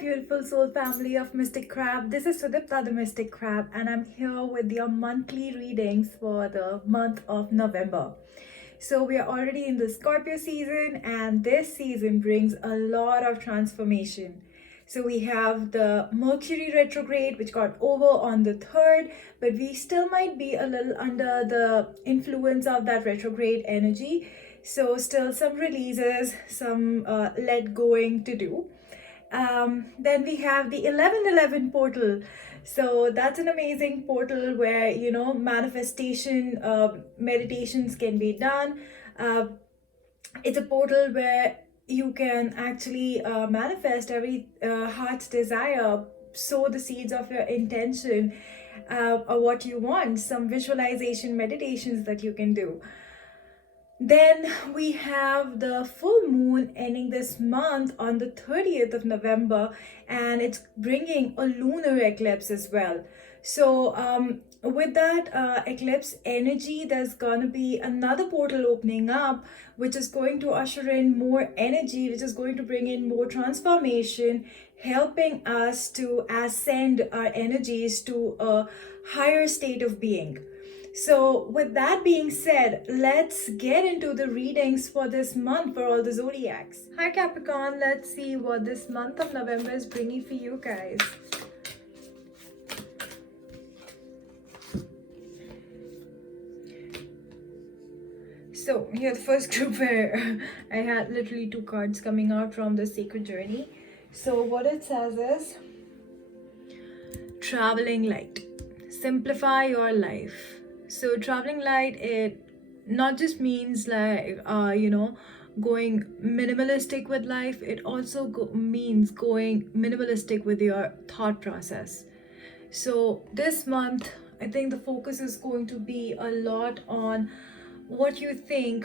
beautiful soul family of Mystic Crab. This is Sudipta the Mystic Crab, and I'm here with your monthly readings for the month of November. So we are already in the Scorpio season, and this season brings a lot of transformation. So we have the Mercury retrograde, which got over on the 3rd, but we still might be a little under the influence of that retrograde energy. So still some releases, some let going to do. Then we have the 1111 portal. So that's an amazing portal where manifestation meditations can be done. uh, it's a portal where you can actually manifest every heart's desire, sow the seeds of your intention, or what you want, some visualization meditations that you can do. Then we have the full moon ending this month on the 30th of November, and it's bringing a lunar eclipse as well. So, with that eclipse energy, there's gonna be another portal opening up, which is going to usher in more energy, which is going to bring in more transformation, helping us to ascend our energies to a higher state of being. So, with that being said, let's get into the readings for this month for all the zodiacs. Hi Capricorn, let's see what this month of November is bringing for you guys. So, here's the first group where I had literally 2 cards coming out from the Sacred Journey. So, what it says is traveling light. Simplify your life. So traveling light, it not just means like going minimalistic with life. It also means going minimalistic with your thought process. So this month, I think the focus is going to be a lot on what you think,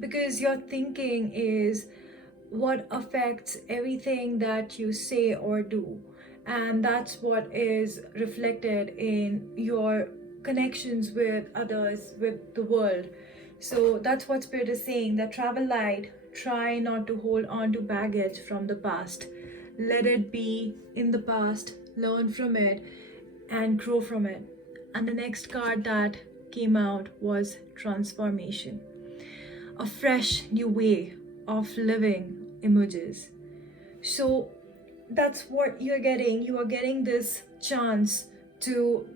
because your thinking is what affects everything that you say or do, and that's what is reflected in your connections with others, with the world. So that's what Spirit is saying, that travel light. Try not to hold on to baggage from the past. Let it be in the past, learn from it and grow from it. And the next card that came out was transformation. A fresh new way of living emerges. So that's what you're getting. You are getting this chance to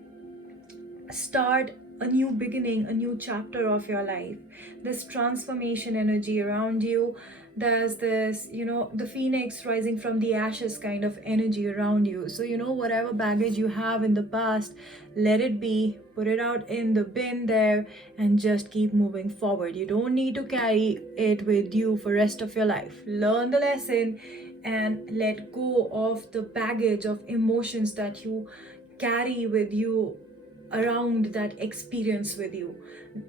start a new beginning, a new chapter of your life. This transformation energy around you. There's this, the phoenix rising from the ashes kind of energy around you. So, whatever baggage you have in the past, let it be, put it out in the bin there, and just keep moving forward. You don't need to carry it with you for rest of your life. Learn the lesson and let go of the baggage of emotions that you carry with you around that experience with you.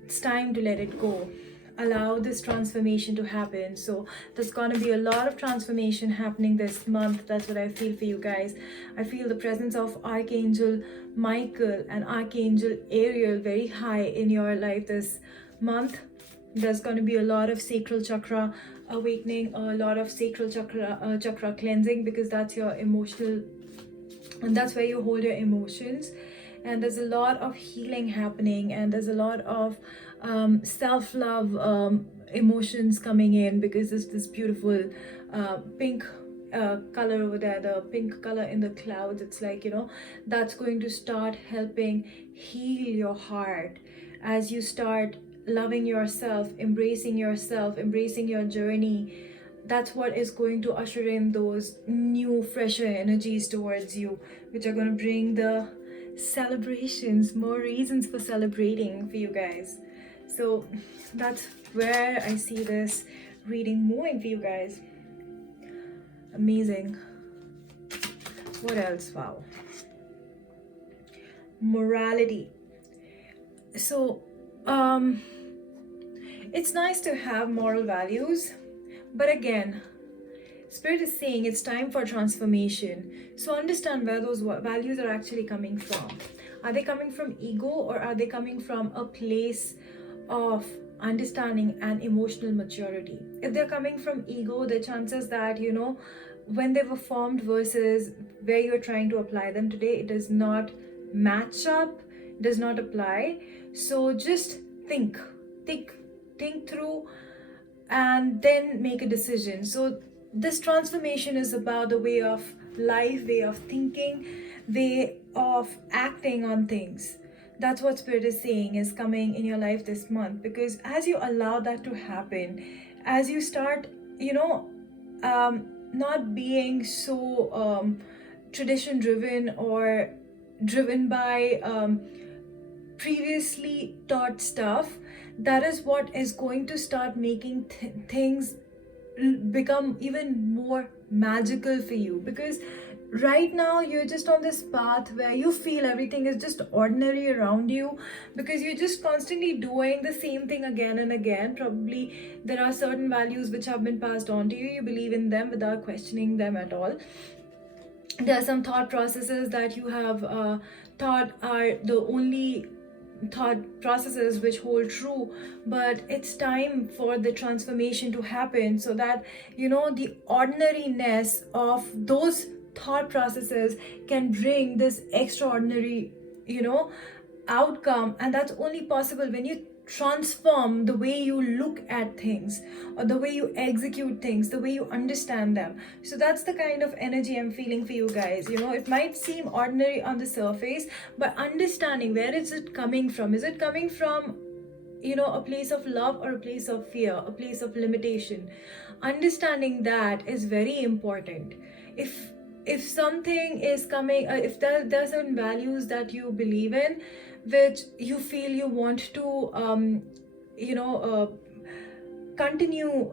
It's time to let it go. Allow this transformation to happen. So there's gonna be a lot of transformation happening this month. That's what I feel for you guys. I feel the presence of Archangel Michael and Archangel Ariel very high in your life this month. There's going to be a lot of sacral chakra awakening, a lot of sacral chakra cleansing, because that's your emotional, and that's where you hold your emotions. And there's a lot of healing happening, and there's a lot of self-love emotions coming in, because there's this beautiful pink color over there, the pink color in the clouds. It's like, that's going to start helping heal your heart as you start loving yourself, embracing your journey. That's what is going to usher in those new, fresher energies towards you, which are going to bring the celebrations, more reasons for celebrating for you guys. So that's where I see this reading moving for you guys. Amazing. What else? Wow. Morality. So it's nice to have moral values, but again, Spirit is saying it's time for transformation. So understand where those values are actually coming from. Are they coming from ego, or are they coming from a place of understanding and emotional maturity? If they're coming from ego, the chances that when they were formed versus where you're trying to apply them today, it does not match up, does not apply. So just think, think, think through, and then make a decision. So this transformation is about the way of life, way of thinking, way of acting on things. That's what spirit is saying is coming in your life this month, because as you allow that to happen, as you start, not being so tradition driven or driven by previously taught stuff, that is what is going to start making things become even more magical for you. Because right now you're just on this path where you feel everything is just ordinary around you, because you're just constantly doing the same thing again and again. Probably there are certain values which have been passed on to you, you believe in them without questioning them at all. There are some thought processes that you have thought are the only thought processes which hold true, but it's time for the transformation to happen, so that the ordinariness of those thought processes can bring this extraordinary outcome. And that's only possible when you transform the way you look at things, or the way you execute things, the way you understand them. So that's the kind of energy I'm feeling for you guys. It might seem ordinary on the surface, but understanding where is it coming from. Is it coming from a place of love, or a place of fear, a place of limitation? Understanding that is very important. If something is coming, if there are certain values that you believe in, which you feel you want to continue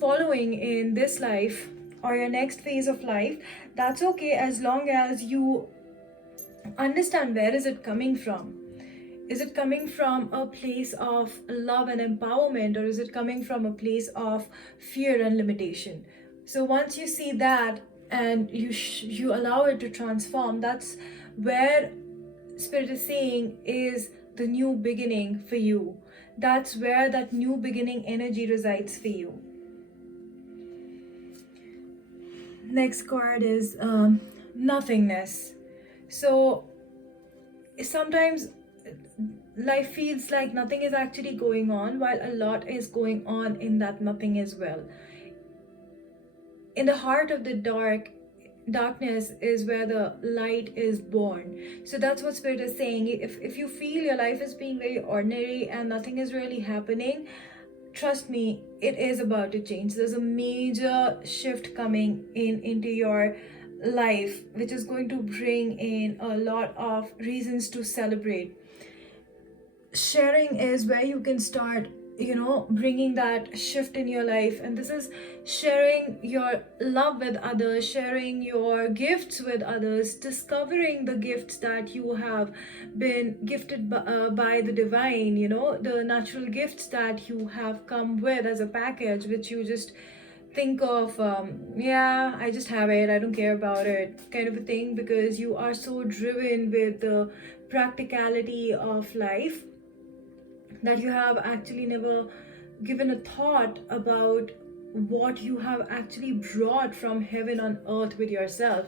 following in this life or your next phase of life, that's okay, as long as you understand where is it coming from. Is it coming from a place of love and empowerment, or is it coming from a place of fear and limitation? So once you see that and you allow it to transform, that's where spirit is saying is the new beginning for you. That's where that new beginning energy resides for you. Next card is nothingness. So sometimes life feels like nothing is actually going on, while a lot is going on in that nothing as well. In the heart of the darkness is where the light is born. So that's what spirit is saying. If you feel your life is being very ordinary and nothing is really happening, trust me, it is about to change. There's a major shift coming into your life, which is going to bring in a lot of reasons to celebrate. Sharing is where you can start bringing that shift in your life. And this is sharing your love with others, sharing your gifts with others, discovering the gifts that you have been gifted by the divine, the natural gifts that you have come with as a package, which you just think of, yeah, I just have it, I don't care about it, kind of a thing, because you are so driven with the practicality of life that you have actually never given a thought about what you have actually brought from heaven on earth with yourself.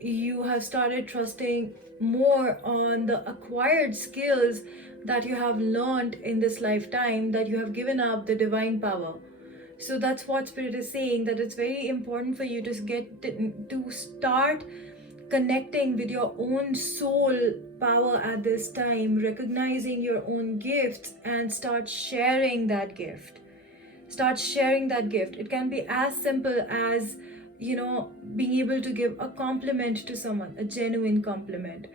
You have started trusting more on the acquired skills that you have learned in this lifetime, that you have given up the divine power. So that's what spirit is saying, that it's very important for you to to start connecting with your own soul power at this time, recognizing your own gifts, and start sharing that gift. Start sharing that gift. It can be as simple as, being able to give a compliment to someone, a genuine compliment.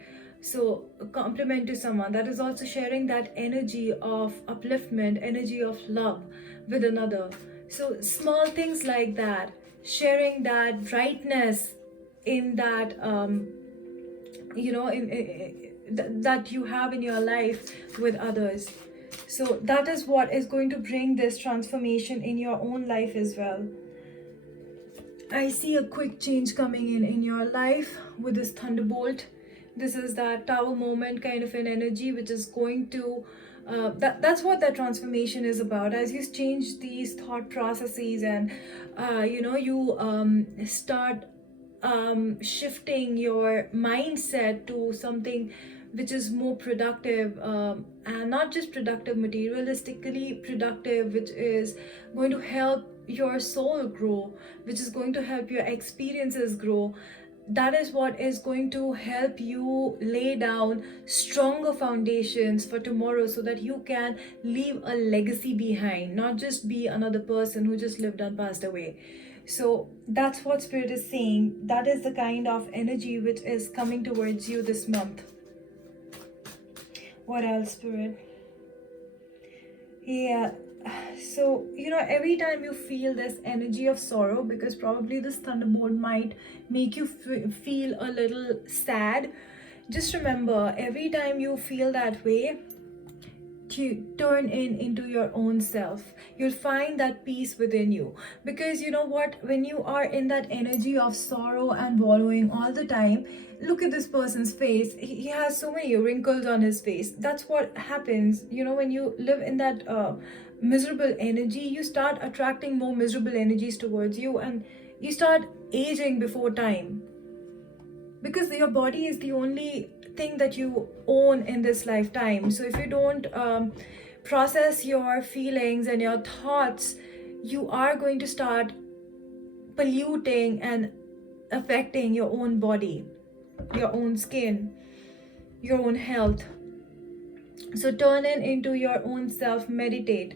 So a compliment to someone, that is also sharing that energy of upliftment, energy of love with another. So small things like that, sharing that brightness in that that you have in your life with others. So that is what is going to bring this transformation in your own life as well. I see a quick change coming in your life with this thunderbolt. This is that tower moment kind of an energy, which is going to that's what that transformation is about. As you change these thought processes and you start shifting your mindset to something which is more productive, and not just productive materialistically productive, which is going to help your soul grow, which is going to help your experiences grow. That is what is going to help you lay down stronger foundations for tomorrow, so that you can leave a legacy behind, not just be another person who just lived and passed away. So that's what spirit is saying. That is the kind of energy which is coming towards you this month. What else, spirit? Yeah, so every time you feel this energy of sorrow, because probably this thunderbolt might make you feel a little sad, just remember, every time you feel that way, to turn into your own self. You'll find that peace within you, because you know what, when you are in that energy of sorrow and wallowing all the time, look at this person's face. He has so many wrinkles on his face. That's what happens, when you live in that miserable energy. You start attracting more miserable energies towards you, and you start aging before time, because your body is the only thing that you own in this lifetime. So if you don't process your feelings and your thoughts, you are going to start polluting and affecting your own body, your own skin, your own health. So turn into your own self, meditate,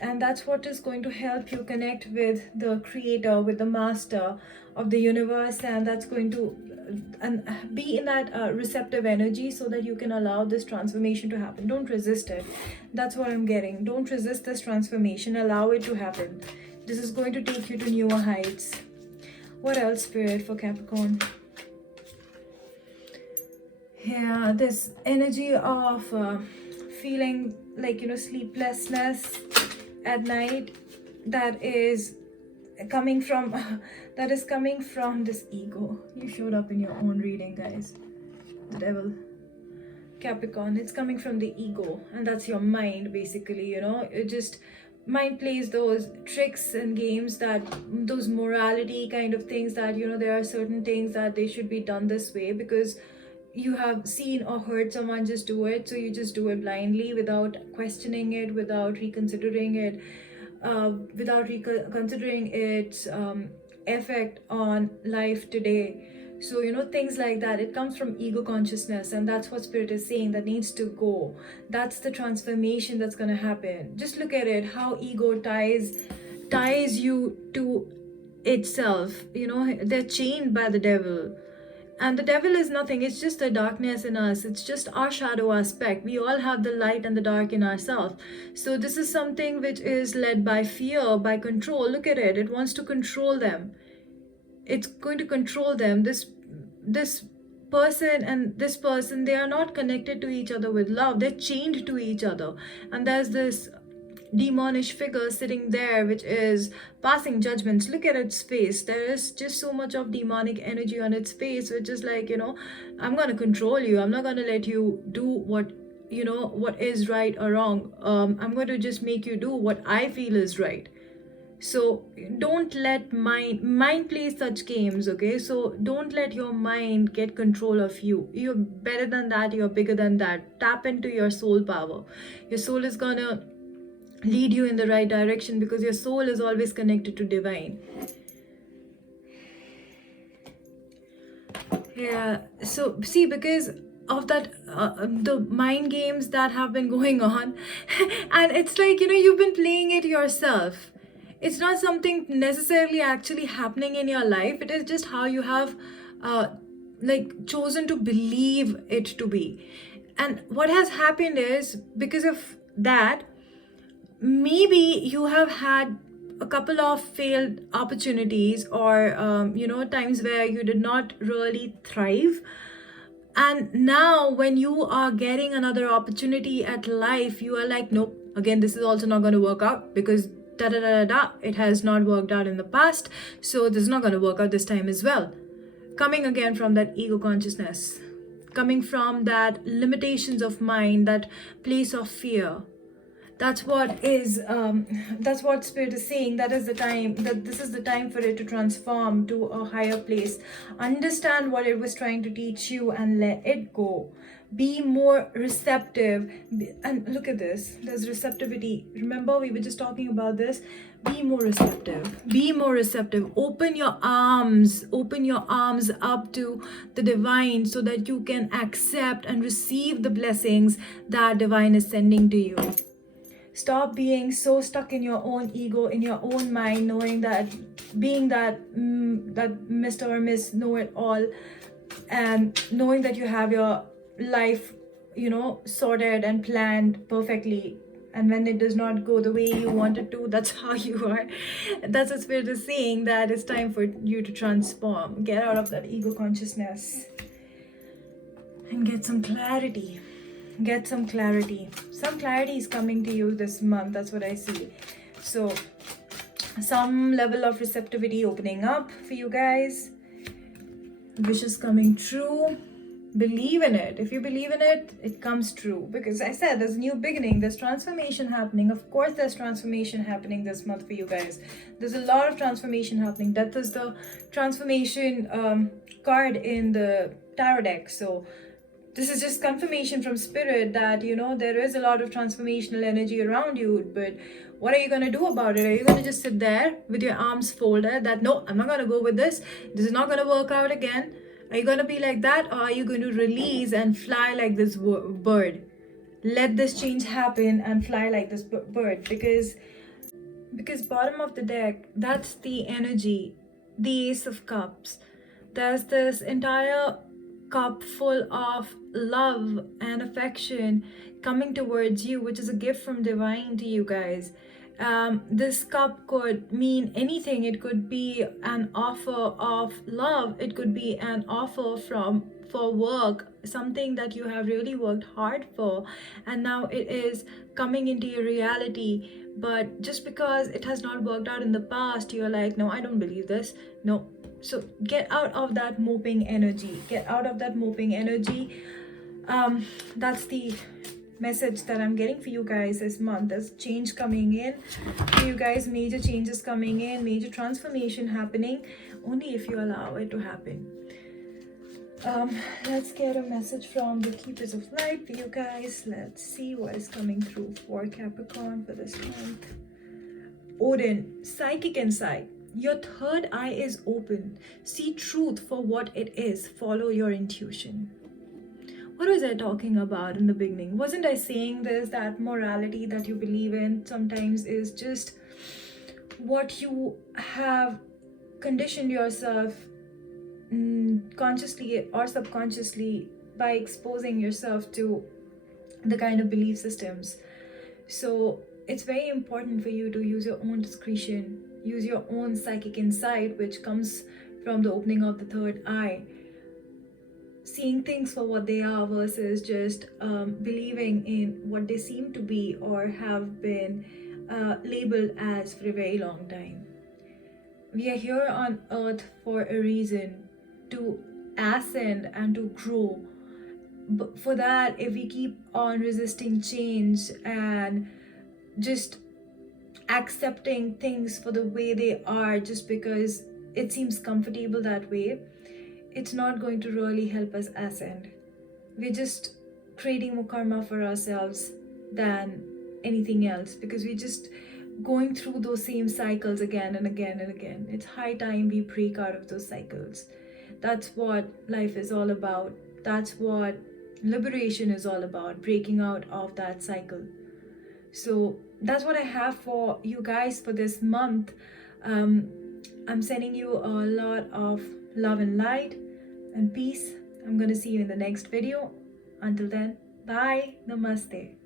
and that's what is going to help you connect with the creator, with the master of the universe, and that's going to and be in that receptive energy, so that you can allow this transformation to happen. Don't resist it. That's what I'm getting. Don't resist this transformation, allow it to happen. This is going to take you to newer heights. What else, spirit, for Capricorn? Yeah, this energy of feeling like sleeplessness at night, that is coming from this ego. You showed up in your own reading, guys. The devil. Capricorn, it's coming from the ego, and that's your mind, basically. It just, mind plays those tricks and games, that those morality kind of things, that there are certain things that they should be done this way because you have seen or heard someone just do it, so you just do it blindly without questioning it, without reconsidering it, considering its effect on life today. So things like that, it comes from ego consciousness, and that's what spirit is saying, that needs to go. That's the transformation that's going to happen. Just look at it, how ego ties you to itself. They're chained by the devil. And the devil is nothing, it's just the darkness in us. It's just our shadow aspect. We all have the light and the dark in ourselves. So this is something which is led by fear, by control. Look at it, it wants to control them. It's going to control them. This person and this person, they are not connected to each other with love. They're chained to each other. And there's this demonish figure sitting there, which is passing judgments. Look at its face. There is just so much of demonic energy on its face, which is like, I'm going to control you. I'm not going to let you do what is right or wrong. I'm going to just make you do what I feel is right. So don't let mind play such games, okay? So don't let your mind get control of you. You're better than that. You're bigger than that. Tap into your soul power. Your soul is gonna lead you in the right direction, because your soul is always connected to divine. Yeah, so see, because of that the mind games that have been going on and it's like, you've been playing it yourself. It's not something necessarily actually happening in your life. It is just how you have chosen to believe it to be. And what has happened is, because of that, maybe you have had a couple of failed opportunities, or times where you did not really thrive. And now when you are getting another opportunity at life, you are like, nope, again, this is also not going to work out, because it has not worked out in the past, so this is not going to work out this time as well. Coming again from that ego consciousness, coming from that limitations of mind, that place of fear, That's that's what spirit is saying. That is the time, that this is the time for it to transform to a higher place. Understand what it was trying to teach you and let it go. Be more receptive. And look at this, there's receptivity. Remember, we were just talking about this. Be more receptive. Be more receptive. Open your arms up to the divine, so that you can accept and receive the blessings that divine is sending to you. Stop being so stuck in your own ego, in your own mind, knowing that, being that that Mr. or Miss know it all, and knowing that you have your life, sorted and planned perfectly. And when it does not go the way you want it to, that's how you are. That's what spirit is saying, that it's time for you to transform. Get out of that ego consciousness and get some clarity. Get some clarity. Some clarity is coming to you this month. That's what I see. So some level of receptivity opening up for you guys. Wishes coming true. Believe in it. If you believe in it, it comes true. Because I said there's a new beginning, there's transformation happening. Of course there's transformation happening this month for you guys. There's a lot of transformation happening. That is the transformation card in the tarot deck. So this is just confirmation from spirit that, there is a lot of transformational energy around you. But what are you going to do about it? Are you going to just sit there with your arms folded that, no, I'm not going to go with this. This is not going to work out again. Are you going to be like that, or are you going to release and fly like this bird? Let this change happen and fly like this bird. Because bottom of the deck, that's the energy, the Ace of Cups. There's this entire cup full of love and affection coming towards you, which is a gift from divine to you guys. This cup could mean anything. It could be an offer of love. It could be an offer for work, something that you have really worked hard for, and now it is coming into your reality. But just because it has not worked out in the past, you're like, no, I don't believe this. No. So get out of that moping energy. Get out of that moping energy. That's the message that I'm getting for you guys this month. There's change coming in for you guys, major changes coming in, major transformation happening, only if you allow it to happen. Let's get a message from the Keepers of Light for you guys. Let's see what is coming through for Capricorn for this month. Odin, psychic insight. Your third eye is open. See truth for what it is. Follow your intuition. What was I talking about in the beginning? Wasn't I saying this, that morality that you believe in sometimes is just what you have conditioned yourself consciously or subconsciously by exposing yourself to the kind of belief systems. So it's very important for you to use your own discretion, use your own psychic insight, which comes from the opening of the third eye. Seeing things for what they are versus just believing in what they seem to be or have been labeled as for a very long time. We are here on earth for a reason, to ascend and to grow. But for that, if we keep on resisting change and just accepting things for the way they are just because it seems comfortable that way, it's not going to really help us ascend. We're just creating more karma for ourselves than anything else, because we're just going through those same cycles again and again and again. It's high time we break out of those cycles. That's what life is all about. That's what liberation is all about, breaking out of that cycle. So that's what I have for you guys for this month. I'm sending you a lot of love and light and peace. I'm going to see you in the next video. Until then, bye. Namaste.